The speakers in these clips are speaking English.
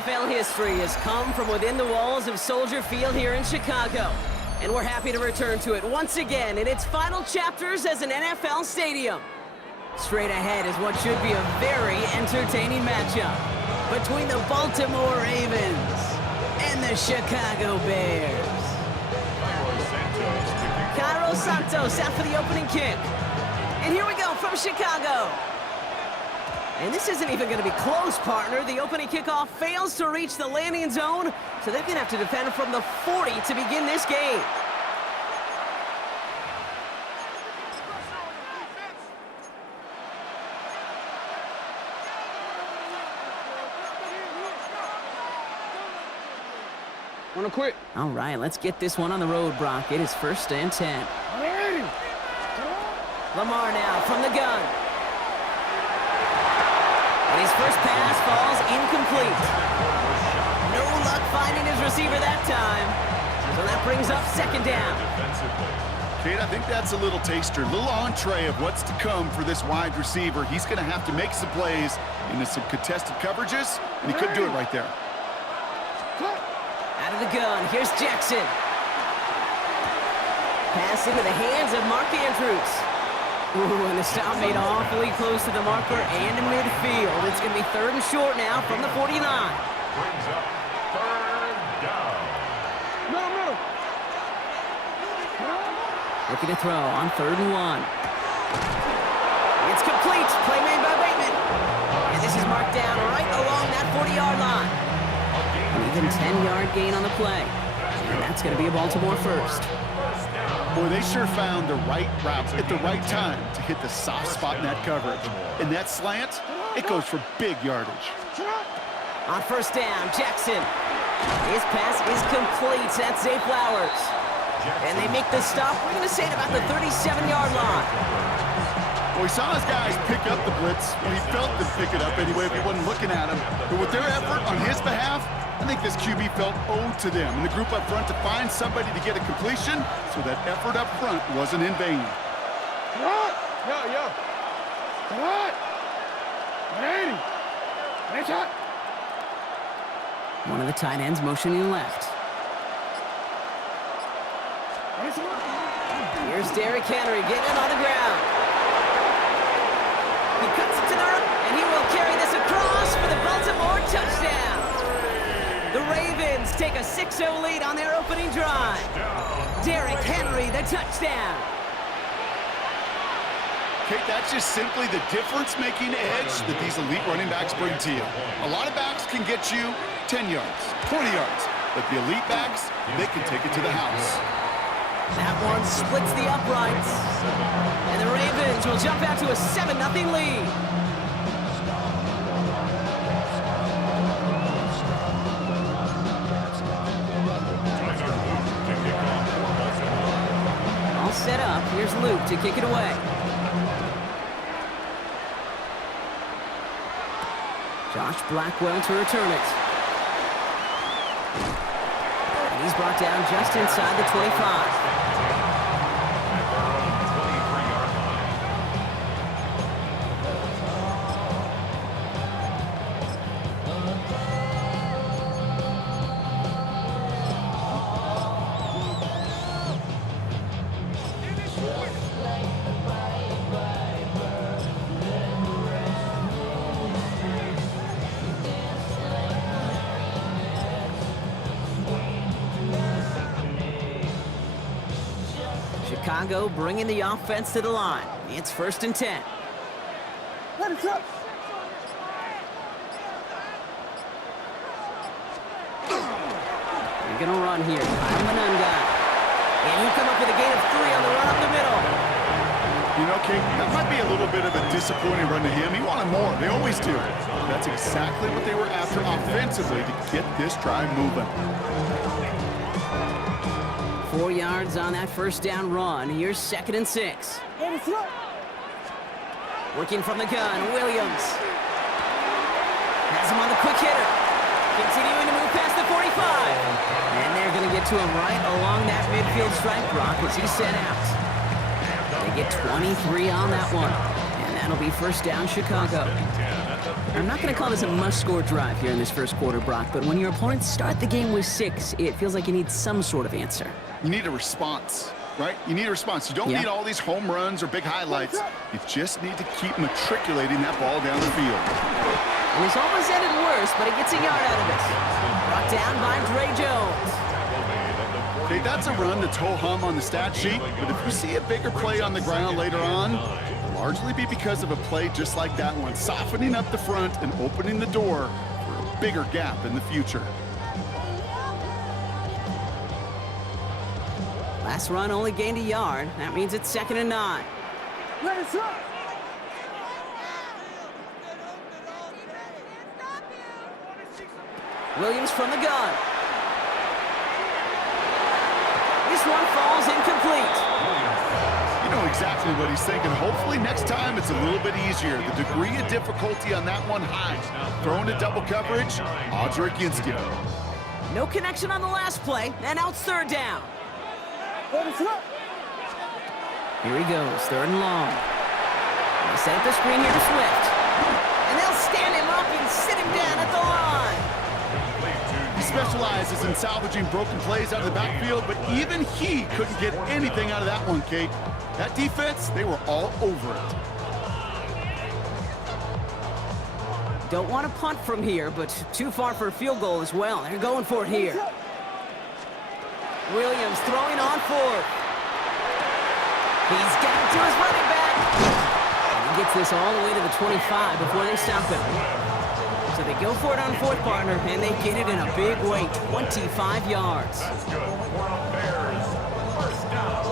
NFL history has come from within the walls of Soldier Field here in Chicago. And we're happy to return to it once again in its final chapters as an NFL stadium. Straight ahead is what should be a very entertaining matchup between the Baltimore Ravens and the Chicago Bears. Cairo Santos out for the opening kick. And here we go from Chicago. And this isn't even going to be close, partner. The opening kickoff fails to reach the landing zone, so they're going to have to defend from the 40 to begin this game. Wanna quit? All right, let's get this one on the road, Brock. It is 1st and 10. Lamar now from the gun. And his first pass falls incomplete. No luck finding his receiver that time. So that brings up 2nd down. Kate, I think that's a little taster, a little entree of what's to come for this wide receiver. He's going to have to make some plays into some contested coverages, and he couldn't do it right there. Out of the gun, here's Jackson. Pass into the hands of Mark Andrews. Ooh, and the stop made awfully close to the marker and in midfield. It's going to be 3rd and short now from the 49. Brings up 3rd down. Middle. Looking to throw on 3rd and 1. It's complete. Play made by Bateman. And this is marked down right along that 40-yard line. An even 10-yard gain on the play. And that's going to be a Baltimore first. Boy, they sure found the right route at the right time to hit the soft spot in that coverage. And that slant, it goes for big yardage. On 1st down, Jackson. His pass is complete. That's Zay Flowers. And they make the stop, we're going to say, at about the 37-yard line. Well, he saw his guys pick up the blitz. Well, he felt them pick it up anyway if he wasn't looking at him. But with their effort on his behalf, I think this QB felt owed to them and the group up front to find somebody to get a completion, so that effort up front wasn't in vain. Yo. What? 180. Nice shot. One of the tight ends motioning left. Here's Derrick Henry getting it on the ground. He cuts it to the right, and he will carry this across for the Baltimore touchdown. The Ravens take a 6-0 lead on their opening drive. Derrick Henry, the touchdown. Kate, that's just simply the difference-making edge that these elite running backs bring to you. A lot of backs can get you 10 yards, 20 yards, but the elite backs, they can take it to the house. That one splits the uprights. And the Ravens will jump out to a 7-0 lead. All set up. Here's Luke to kick it away. Josh Blackwell to return it. And he's brought down just inside the 25. Chicago bringing the offense to the line. It's 1st and 10. Let it up. They're going to run here. Kyle Manunga. And he'll come up with a gain of 3 on the run up the middle. You know, Kate, that might be a little bit of a disappointing run to him. He wanted more. They always do. That's exactly what they were after offensively to get this drive moving. 4 yards on that 1st down run. Here's 2nd and 6. Working from the gun, Williams. Has him on the quick hitter. Continuing to move past the 45. And they're going to get to him right along that midfield strike block as he's sent out. They get 23 on that one. And that'll be 1st down Chicago. I'm not going to call this a must-score drive here in this first quarter, Brock, but when your opponents start the game with 6, it feels like you need some sort of answer. You need a response, right? You need a response. You don't need all these home runs or big highlights. You just need to keep matriculating that ball down the field. It was almost ended worse, but he gets a yard out of it. Brought down by Dre Jones. Okay, that's a run that's ho-hum on the stat sheet, but if you see a bigger play on the ground later on, it'll largely be because of a play just like that one, softening up the front and opening the door for a bigger gap in the future. Last run only gained a yard. That means it's 2nd and 9. Let's up. Williams from the gun. This one falls incomplete. You know exactly what he's thinking. Hopefully next time it's a little bit easier. The degree of difficulty on that one high. Thrown to double coverage, odds are against you. No connection on the last play, and now it's 3rd down. Let's up. Here he goes, 3rd and long. They set up the screen here to Swift. And they'll stand him up and sit him down at the line. He specializes in salvaging broken plays out of the backfield, but even he couldn't get anything out of that one, Kate. That defense, they were all over it. Don't want to punt from here, but too far for a field goal as well. They're going for it here. Williams throwing on 4th. He's got it to his running back. And he gets this all the way to the 25 before they stop him. So they go for it on 4th, partner, and they get it in a big way, 25 yards. That's good. We're on Bears. First down.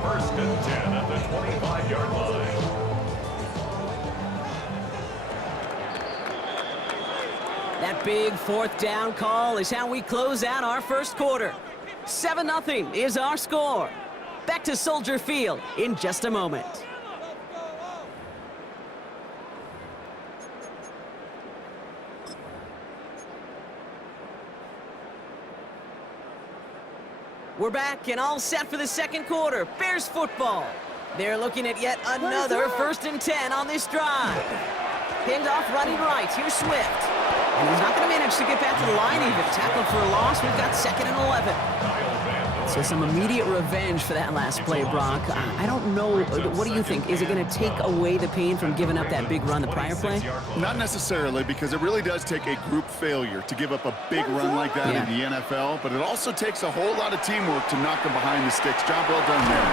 1st and 10 at the 25-yard line. That big 4th down call is how we close out our first quarter. 7-0 is our score. Back to Soldier Field in just a moment. We're back and all set for the second quarter. Bears football. They're looking at yet another 1st and 10 on this drive. Pinned off running right. Here's Swift. And he's not going to manage to get back to the line even. Tackled for a loss. We've got 2nd and 11. So some immediate revenge for that last play, Brock. I don't know. What do you think? Is it going to take away the pain from giving up that big run the prior play? Not necessarily, because it really does take a group failure to give up a big run like that in the NFL, but it also takes a whole lot of teamwork to knock him behind the sticks. Job well done there.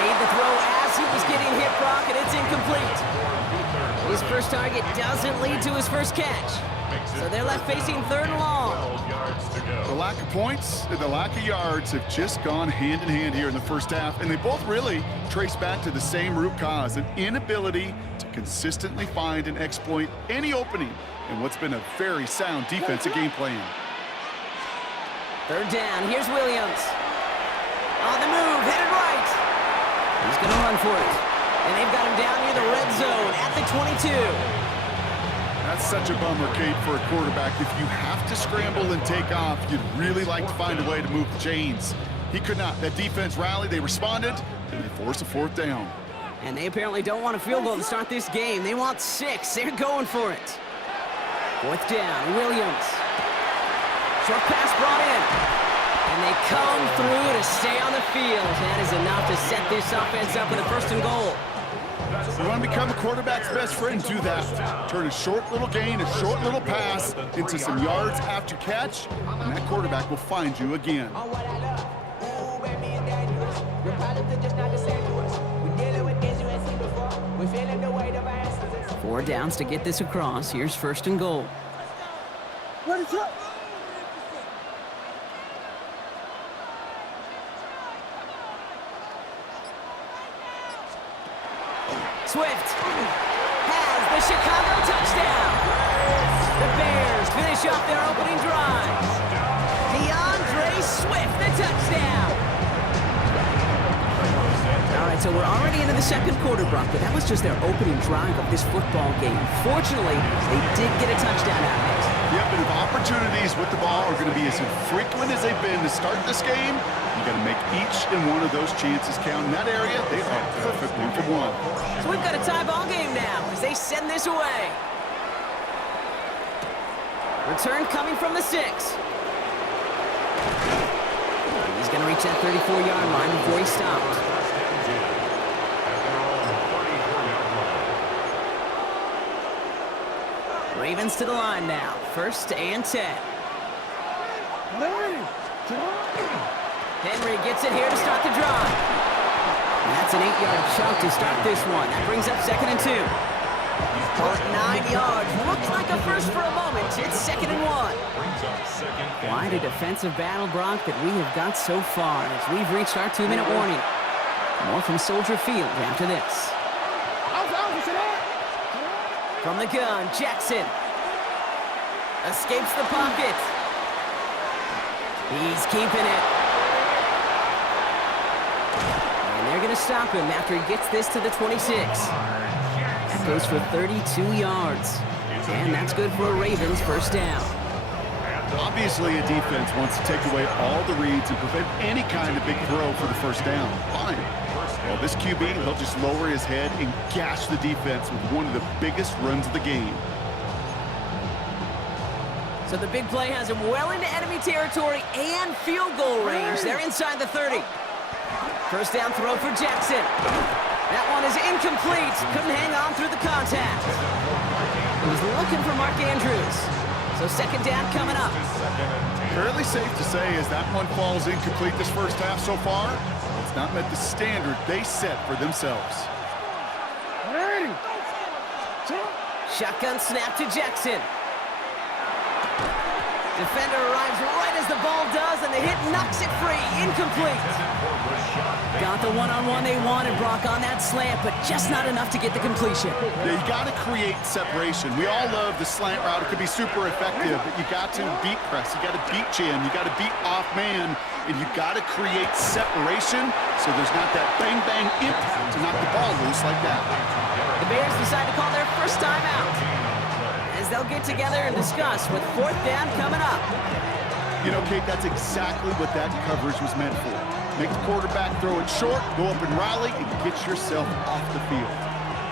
Made the throw as he was getting hit, Brock, and it's incomplete. His first target doesn't lead to his first catch. So they're left facing 3rd and long. The lack of points and the lack of yards have just gone hand in hand here in the first half, and they both really trace back to the same root cause, an inability to consistently find and exploit any opening in what's been a very sound defensive game plan. 3rd down, here's Williams. On the move, headed right. He's going to run for it. And they've got him down near the red zone at the 22. That's such a bummer, Kate, for a quarterback. If you have to scramble and take off, you'd really like to find a way to move the chains. He could not. That defense rallied, they responded, and they forced a 4th down. And they apparently don't want a field goal to start this game. They want 6. They're going for it. 4th down, Williams. Short pass brought in. And they come through to stay on the field. That is enough to set this offense up with a 1st and goal. You want to become a quarterback's best friend, do that. Turn a short little gain, a short little pass into some yards after catch, and that quarterback will find you again. 4 downs to get this across. Here's 1st and goal. Let's up. Swift has the Chicago touchdown. The Bears finish off their opening drive. DeAndre Swift, the touchdown. All right, so we're already into the second quarter, Brock, but that was just their opening drive of this football game. Fortunately, they did get a touchdown out of it. Yep, and if opportunities with the ball are going to be as infrequent as they've been to start this game. You got to make each and one of those chances count. In that area, they are perfect 1-for-1. So we've got a tie ball game now as they send this away. Return coming from the 6. He's going to reach that 34-yard line before he stopped. Ravens to the line now. 1st and 10. Henry gets it here to start the drive. And that's an 8-yard chunk to start this one. That brings up 2nd and 2. Call it 9 yards. Looked like a first for a moment. It's 2nd and 1. Quite a defensive battle, Brock, that we have got so far as we've reached our 2-minute warning. More from Soldier Field after this. From the gun, Jackson. Escapes the pocket. He's keeping it. And they're going to stop him after he gets this to the 26. That goes for 32 yards. And that's good for a Ravens 1st down. Obviously, a defense wants to take away all the reads and prevent any kind of big throw for the 1st down. Fine. Well, this QB, he'll just lower his head and gash the defense with one of the biggest runs of the game. So the big play has him well into enemy territory and field goal range. They're inside the 30. 1st down throw for Jackson. That one is incomplete. Couldn't hang on through the contact. He was looking for Mark Andrews. So 2nd down coming up. Fairly safe to say as that one falls incomplete this 1st half so far, it's not met the standard they set for themselves. Shotgun snap to Jackson. Defender arrives right as the ball does, and the hit knocks it free. Incomplete. Got the one-on-one they wanted, Brock, on that slant, but just not enough to get the completion. Yeah, you got to create separation. We all love the slant route. It could be super effective, but you got to beat press. You got to beat jam. You got to beat off man, and you got to create separation so there's not that bang-bang impact to knock the ball loose like that. The Bears decide to call their 1st time out, as they'll get together and discuss with 4th down coming up. You know, Kate, that's exactly what that coverage was meant for. Make the quarterback throw it short, go up and rally, and get yourself off the field.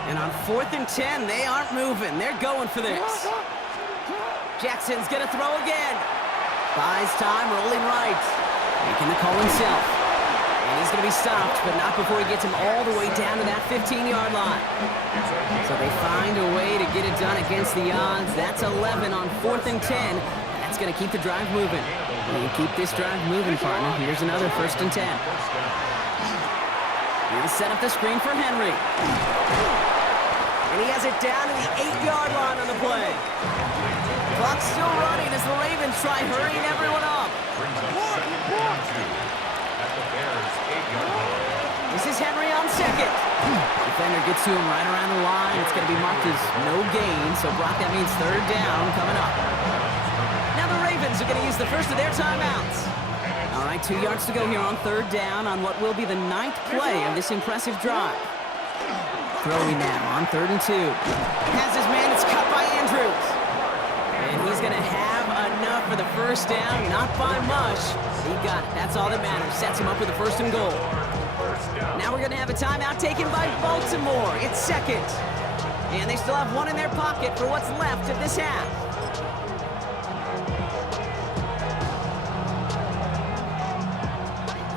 And on 4th and 10, they aren't moving. They're going for this. Jackson's going to throw again. Buys time, rolling right. Making the call himself. And he's going to be stopped, but not before he gets him all the way down to that 15-yard line. So they find a way to get it done against the odds. That's 11 on 4th and 10. And that's going to keep the drive moving. And you keep this drive moving, partner. Here's another 1st and 10. He'll set up the screen for Henry. And he has it down to the 8-yard line on the play. Clock's still running as the Ravens try hurrying everyone up. This is Henry on 2nd. Defender gets to him right around the line. It's going to be marked as no gain. So, Brock, that means 3rd down coming up. Now the Ravens are going to use the first of their timeouts. All right, 2 yards to go here on 3rd down on what will be the 9th play of this impressive drive. Throwing now on 3rd and 2. Has his man. It's cut by Andrews. And he's going to have enough for the 1st down. Not by much. He got it. That's all that matters. Sets him up with the 1st and goal. Now we're going to have a timeout taken by Baltimore. It's 2nd. And they still have one in their pocket for what's left of this half.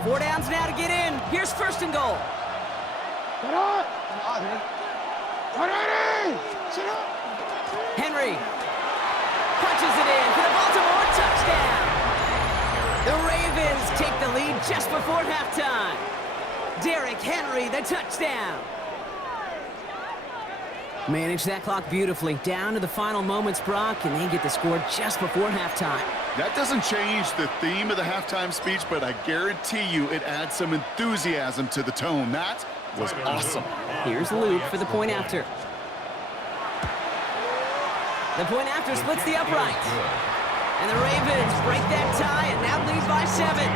Four downs now to get in. Here's 1st and goal. Henry punches it in for the Baltimore touchdown. The Ravens take the lead just before halftime. Derrick Henry, the touchdown. Managed that clock beautifully. Down to the final moments, Brock, and they get the score just before halftime. That doesn't change the theme of the halftime speech, but I guarantee you it adds some enthusiasm to the tone. That was awesome. Here's Luke for the point after. The point after splits the upright. And the Ravens break that tie and now lead by 7.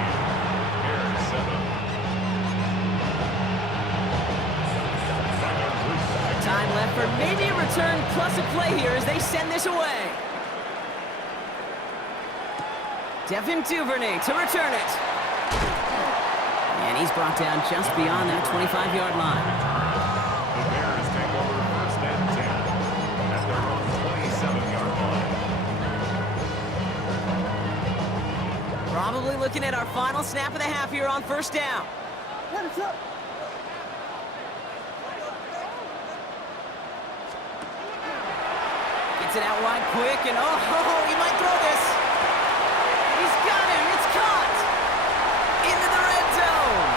Time left for maybe a return plus a play here as they send this away. Devin Duvernay to return it. And he's brought down just beyond that 25-yard line. The Bears take over first and 10 at their own 27-yard line. Probably looking at our final snap of the half here on first down. What is up? Gets it out wide quick, and oh, he might throw this. He's got him. It's caught. Into the red zone.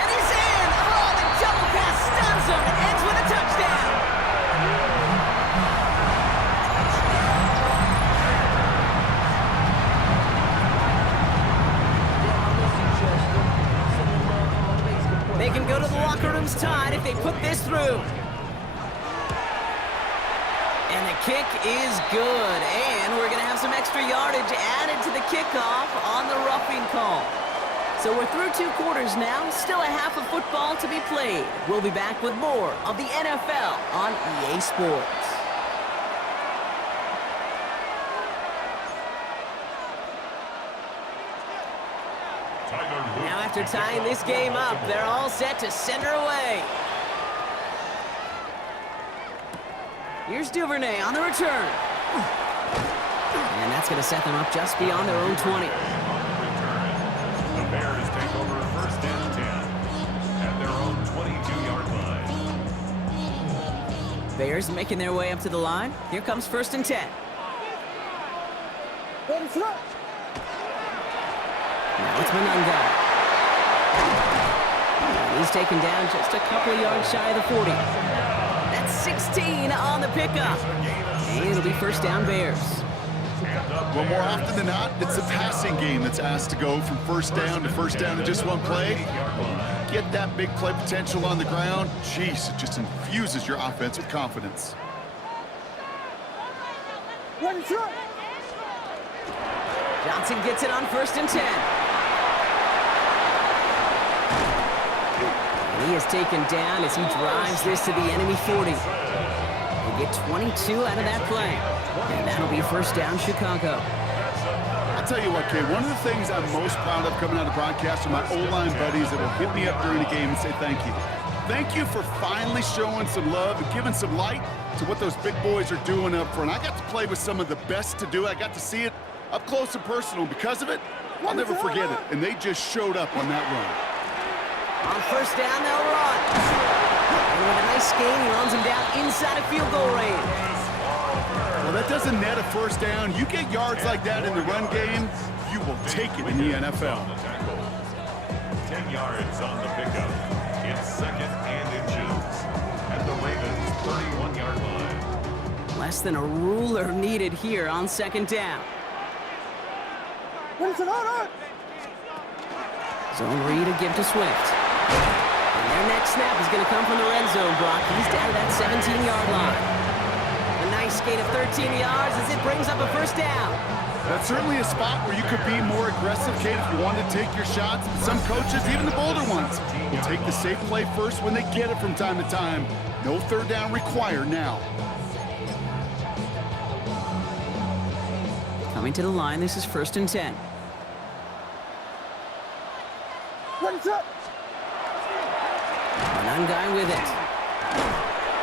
And he's in. Oh, the double pass stuns him. It ends with a touchdown. They can go to the locker rooms tied if they put this through. And the kick is good. And we're going to have some extra yardage added to the kickoff on the roughing call. So we're through 2 quarters now. Still a half of football to be played. We'll be back with more of the NFL on EA Sports. Now after tying this game up, they're all set to send her away. Here's Duvernay on the return. And that's going to set them up just beyond their own 20. The Bears take over first and 10 at their own 22-yard line. Bears making their way up to the line. Here comes first and 10. What is up? Now it's Manunga. And he's taken down just a couple of yards shy of the 40. That's 16 on the pickup. And it'll be first down Bears. Well, more often than not, it's the passing game that's asked to go from first down in just one play. Get that big play potential on the ground. Jeez, it just infuses your offense with confidence. What is up? Johnson gets it on first and 10. And he is taken down as he drives this to the enemy 40. They get 22 out of that play. And that'll be first down Chicago. I'll tell you what, Kay, one of the things I'm most proud of coming out of the broadcast are my O-line buddies that will hit me up during the game and say thank you. Thank you for finally showing some love and giving some light to what those big boys are doing up front. I got to play with some of the best to do it. I got to see it up close and personal. Because of it, I'll never forget it. And they just showed up on that run. On first down, they'll run. And with a nice gain, he runs him down inside of field goal range. Well, that doesn't net a first down. You get yards like that in the run game, you will take it in the NFL. 10 yards on the pickup. It's second and inches at the Ravens' 31-yard line. Less than a ruler needed here on second down. What is it on? Zone read to give to Swift. And their next snap is going to come from the red zone, Brock. He's down to that 17-yard line. A nice gain of 13 yards as it brings up a first down. That's certainly a spot where you could be more aggressive, Kate, if you want to take your shots. But some coaches, even the bolder ones, will take the safe play first when they get it from time to time. No third down required now. Coming to the line, this is first and 10. What is up? One guy with it.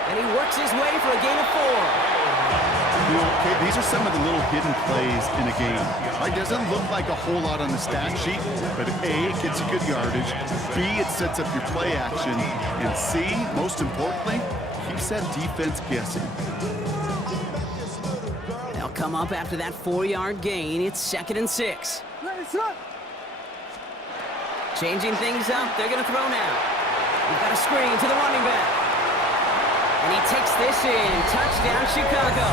And he works his way for a gain of 4. You know, Kate, these are some of the little hidden plays in a game. It doesn't look like a whole lot on the stat sheet, but A, it gets you good yardage. B, it sets up your play action. And C, most importantly, keeps that defense guessing. They'll come up after that 4-yard gain. It's second and 6. What is up? Changing things up. They're going to throw now. We've got a screen to the running back. And he takes this in. Touchdown, Chicago.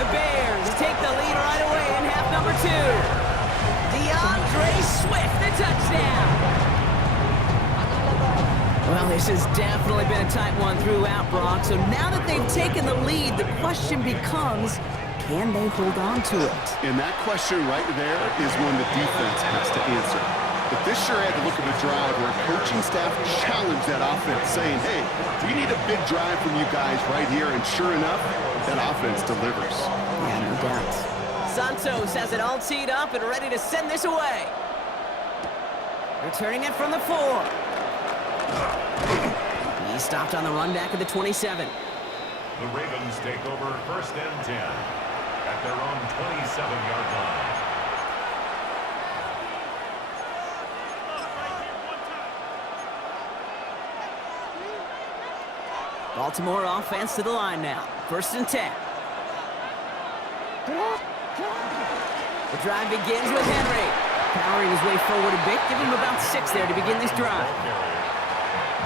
The Bears take the lead right away in half number 2. DeAndre Swift, the touchdown. Well, this has definitely been a tight one throughout, Brock. So now that they've taken the lead, the question becomes, can they hold on to it? And that question right there is one the defense has to answer. But this sure had to look at a drive where coaching staff challenged that offense, saying, hey, we need a big drive from you guys right here. And sure enough, that offense delivers. Yeah, no doubt. Santos has it all teed up and ready to send this away. Returning it from the 4. He stopped on the run back at the 27. The Ravens take over 1st and 10 at their own 27-yard line. Baltimore offense to the line now. 1st and 10. The drive begins with Henry. Powering his way forward a bit. Give him about 6 there to begin this drive.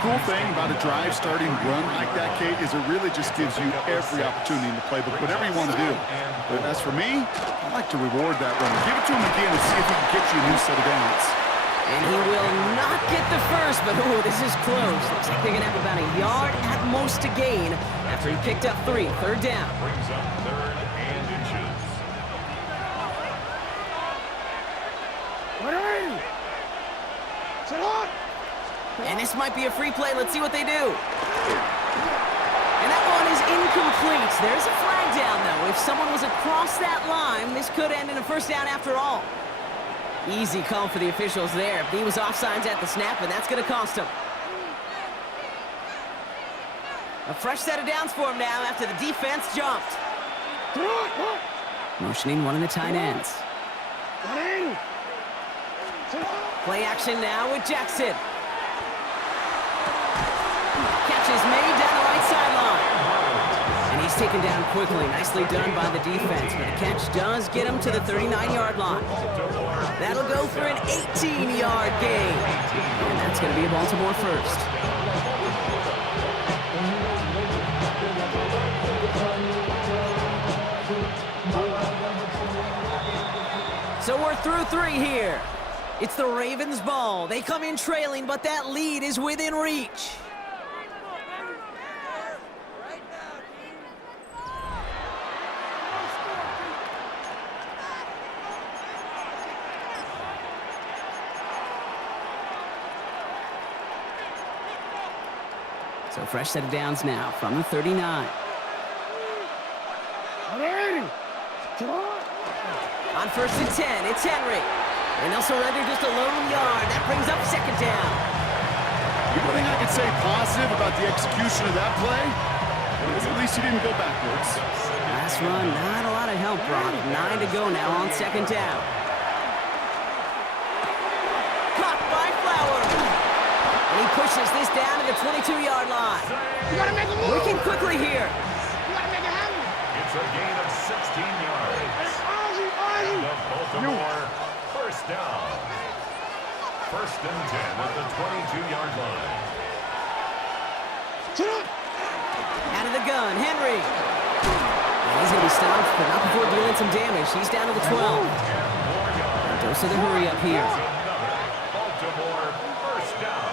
Cool thing about a drive starting run like that, Kate, is it really just gives you every opportunity in the playbook, whatever you want to do. But as for me, I like to reward that run. Give it to him again and see if he can get you a new set of downs. And he will not get the first, but oh, this is close. Looks like they're going to have about a yard at most to gain after he picked up 3. 3rd down. Brings up 3rd and inches. And this might be a free play. Let's see what they do. And that one is incomplete. There's a flag down, though. If someone was across that line, this could end in a 1st down after all. Easy call for the officials there. He was offsides at the snap, and that's going to cost him. A fresh set of downs for him now after the defense jumped. Motioning one of the tight ends. Play action now with Jackson. Catch is made down the right sideline. And he's taken down quickly. Nicely done by the defense. But the catch does get him to the 39-yard line. That'll go for an 18-yard gain. And that's going to be a Baltimore 1st. So we're through 3 here. It's the Ravens' ball. They come in trailing, but that lead is within reach. So fresh set of downs now from the 39. On 1st and 10, it's Henry. And they'll surrender just a lone yard. That brings up 2nd down. The only thing I could say positive about the execution of that play is at least he didn't go backwards. Last run, not a lot of help, Brock. 9 to go now on 2nd down. Caught by Flowers. And he pushes this down to the 22-yard line. You gotta make a move. Working quickly here. You gotta make a handle. It's a gain of 16 yards. And the Baltimore 1st down. 1st and 10 at the 22-yard line. Out of the gun, Henry. And he's going to be stopped, but not before dealing some damage. He's down to the 12. Dose of the hurry up here. Baltimore 1st down.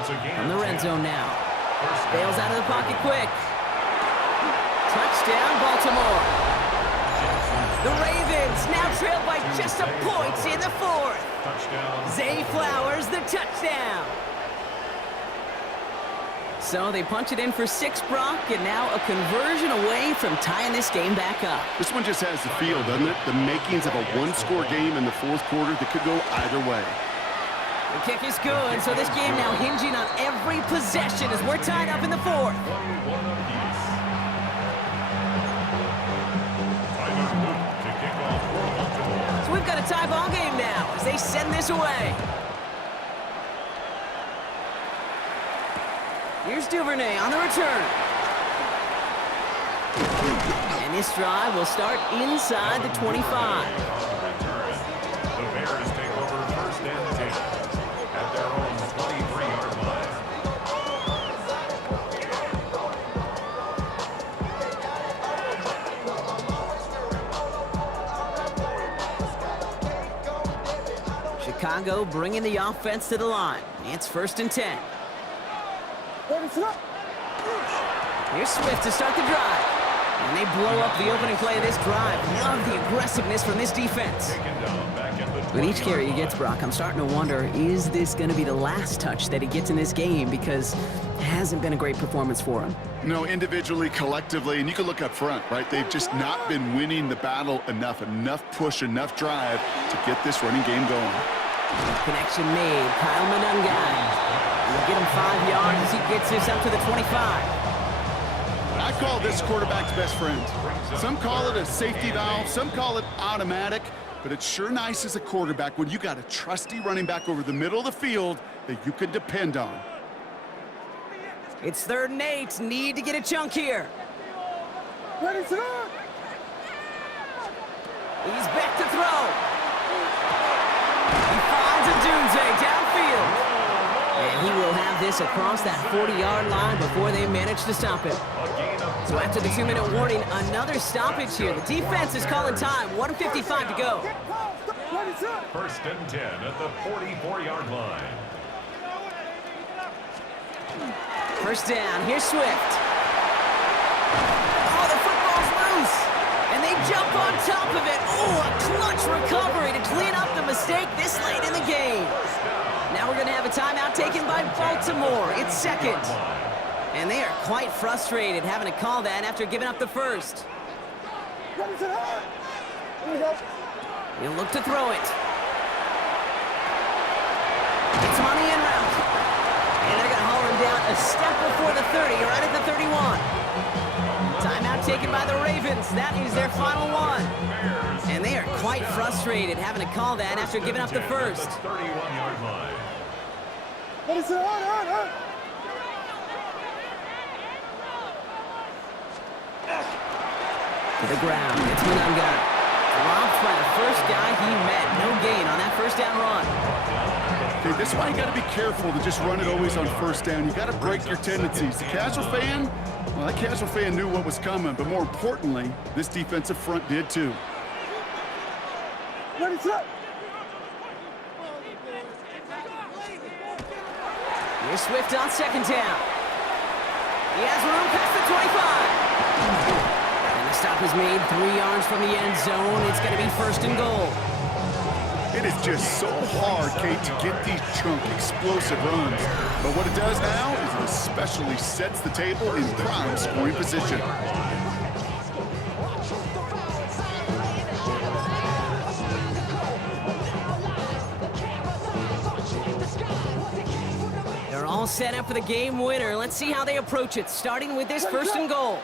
It's a gain From the red zone now. First Bails out of the pocket quick. Touchdown, Baltimore. The Ravens now trail by just a point in the 4th. touchdown. Zay Flowers, the touchdown. So they punch it in for 6, Brock, and now a conversion away from tying this game back up. This one just has the feel, doesn't it? The makings of a one-score game in the 4th quarter that could go either way. The kick is good, so this game now hinging on every possession as we're tied up in the 4th. So we've got a tie ball game now as they send this away. Here's Duvernay on the return. And this drive will start inside the 25. The Bears take over 1st and 10 at their own 23-yard line. Chicago bringing the offense to the line. It's 1st and 10. Here's Swift to start the drive. And they blow up the opening play of this drive. Love the aggressiveness from this defense. With each carry he gets, Brock, I'm starting to wonder, is this going to be the last touch that he gets in this game? Because Hasn't been a great performance for him. No, individually, collectively, and you can look up front, right? They've just not been winning the battle enough push, enough drive to get this running game going. Connection made. Kyle Manungai will get him 5 yards as he gets this up to the 25. I call this quarterback's best friend. Some call it a safety valve, some call it automatic, but it's sure nice as a quarterback when you got a trusty running back over the middle of the field that you can depend on. It's 3rd and 8. Need to get a chunk here. Ready, set up. He's back to throw. He finds a Dunze downfield. And he will have this across that 40-yard line before they manage to stop him. So after the 2-minute warning, another stoppage here. The defense is calling time. 1:55 to go. 1st and 10 at the 44-yard line. 1st down. Here's Swift. Oh, the football's loose. And they jump on top of it. Oh, a clutch recovery to clean up the mistake this late in the game. Now we're going to have a timeout taken by Baltimore. It's 2nd. And they are quite frustrated having to call that after giving up the first. He'll look to throw it. It's on the in route. And they're going to haul him down a step before the 30, right at the 31. Timeout taken by the Ravens. That is their final one. And they are quite frustrated having to call that after giving up the first. 31-yard line. To the ground. It's Manungai. Dropped by the first guy he met. No gain on that 1st down run. Okay, this is why you got to be careful to just run it always on 1st down. You got to break your tendencies. The casual fan, well, that casual fan knew what was coming, but more importantly, this defensive front did too. Ready, set. Here's Swift on 2nd down. He has room past the 25. And the stop is made 3 yards from the end zone. It's going to be 1st and goal. It is just so hard, Kate, to get these chunk, explosive runs. But what it does now is it especially sets the table in prime scoring position. They're all set up for the game winner. Let's see how they approach it, starting with this 1st and goal.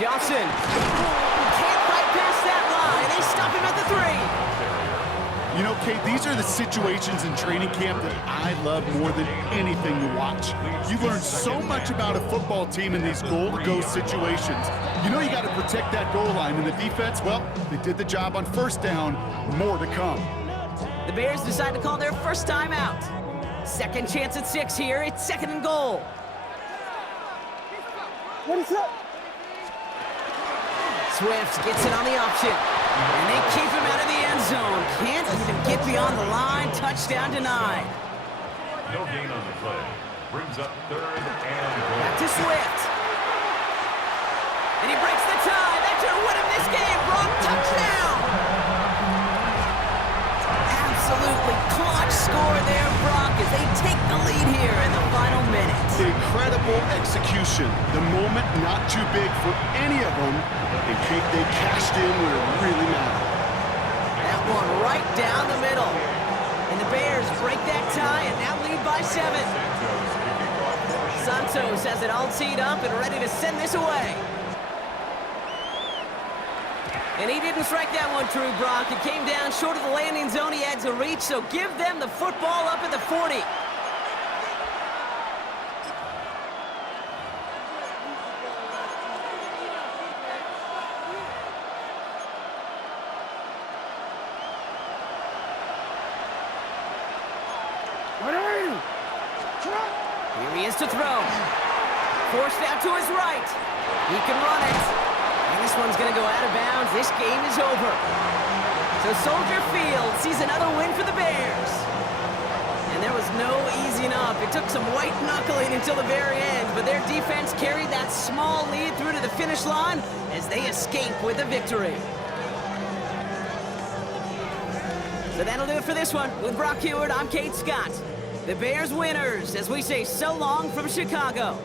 Johnson can't fight past that line. They stop him at the 3. You know, Kate, these are the situations in training camp that I love more than anything to watch. You learn so much about a football team in these goal-to-go situations. You know you got to protect that goal line, and the defense, well, they did the job on 1st down. More to come. The Bears decide to call their 1st timeout. 2nd chance at 6 here. It's 2nd and goal. Ready, set. Swift gets it on the option. And they keep him out of the end zone. Can't even get beyond the line. Touchdown denied. No gain on the play. Brings up 3rd and goal. Back to Swift. And he breaks the tie. That should win him this game. Brock, touchdown. Absolutely clutch score there, Brock, as they take the lead here in the final minutes. Incredible execution. The moment not too big for any of them. And Kate, they cashed in where it really mattered. That one right down the middle. And the Bears break that tie and now lead by 7. Santos has it all teed up and ready to send this away. And he didn't strike that one true, Brock. It came down short of the landing zone. He had to reach, so give them the football up at the 40. Here he is to throw. Forced out to his right. He can run it. And this one's going to go out of bounds. This game is over. So Soldier Field sees another win for the Bears. And And there was no easing up. It took some white knuckling until the very end, but their defense carried that small lead through to the finish line as they escape with a victory. So that'll do it for this one. With Brock Heward, I'm Kate Scott. The Bears winners as we say so long from Chicago.